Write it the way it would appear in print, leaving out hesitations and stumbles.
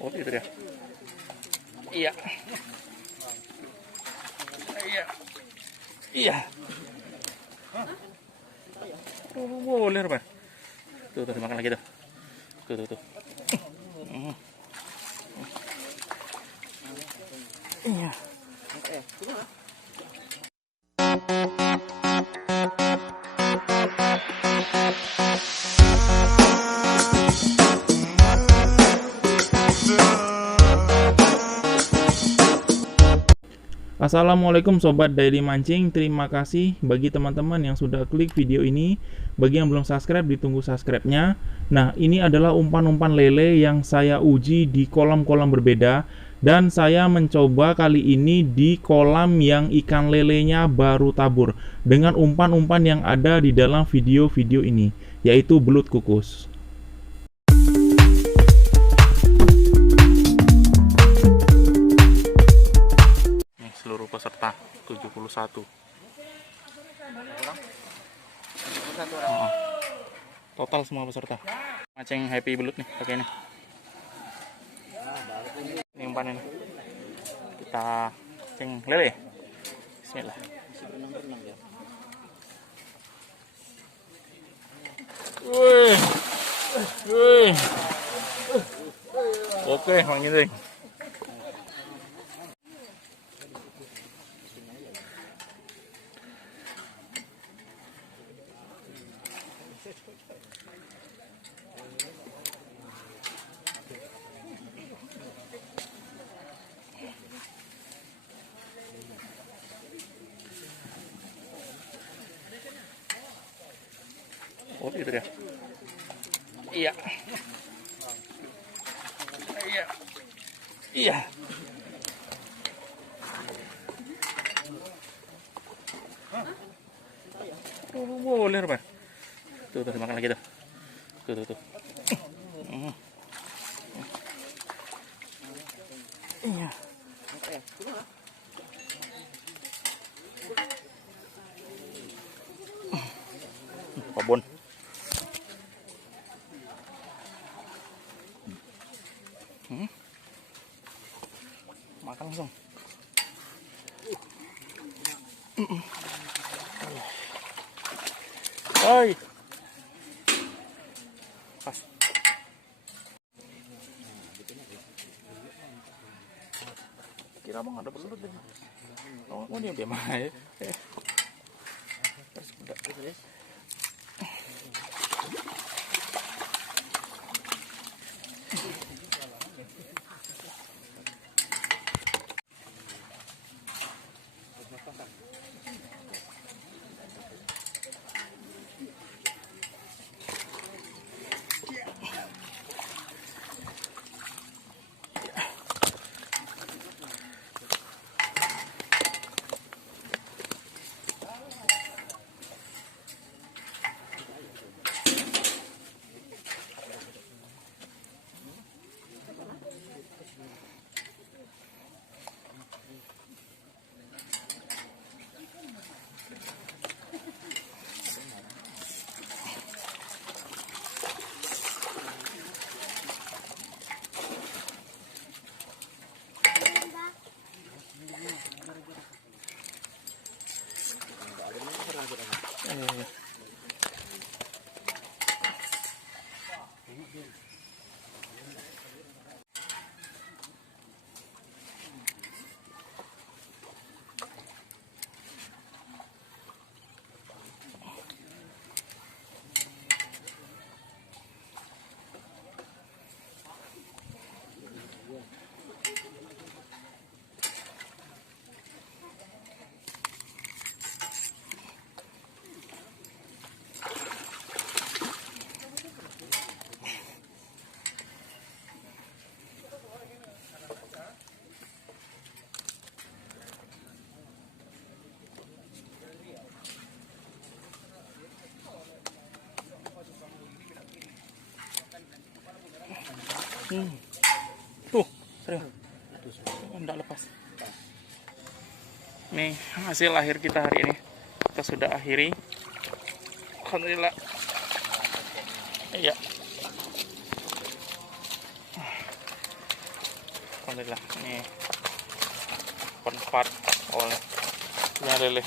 Oh, itu dia. Iya. Iya. Iya. Oh, boleh, Pak. Tuh, dimakan lagi tuh. Tuh. Iya. Assalamualaikum Sobat Daily Mancing. Terima kasih bagi teman-teman yang sudah klik video ini. Bagi yang belum subscribe, ditunggu subscribe-nya. Nah, ini adalah umpan-umpan lele yang saya uji di kolam-kolam berbeda. Dan saya mencoba kali ini di kolam yang ikan lelenya baru tabur, dengan umpan-umpan yang ada di dalam video-video ini, yaitu belut kukus. Seluruh peserta 71 orang. Total semua peserta. Mancing happy belut nih pakai ini. Ini umpan ini. Kita mancing lele. Bismillah. Wih. Oke, mancing. Oh, itu dia. Iya. Iya. Oh, boleh, Pak. Tuh, dimakan lagi tuh. Tuh. Iya. Babon. Makan langsung. Hai. Pas. Kira bang ada belut deh. Oh dia diam aja. Terus udah. Tuh, serius. Enggak lepas. Nih hasil akhir kita hari ini. Kita sudah akhiri. Alhamdulillah. Iya. alhamdulillah. Nih penpat oleh lele.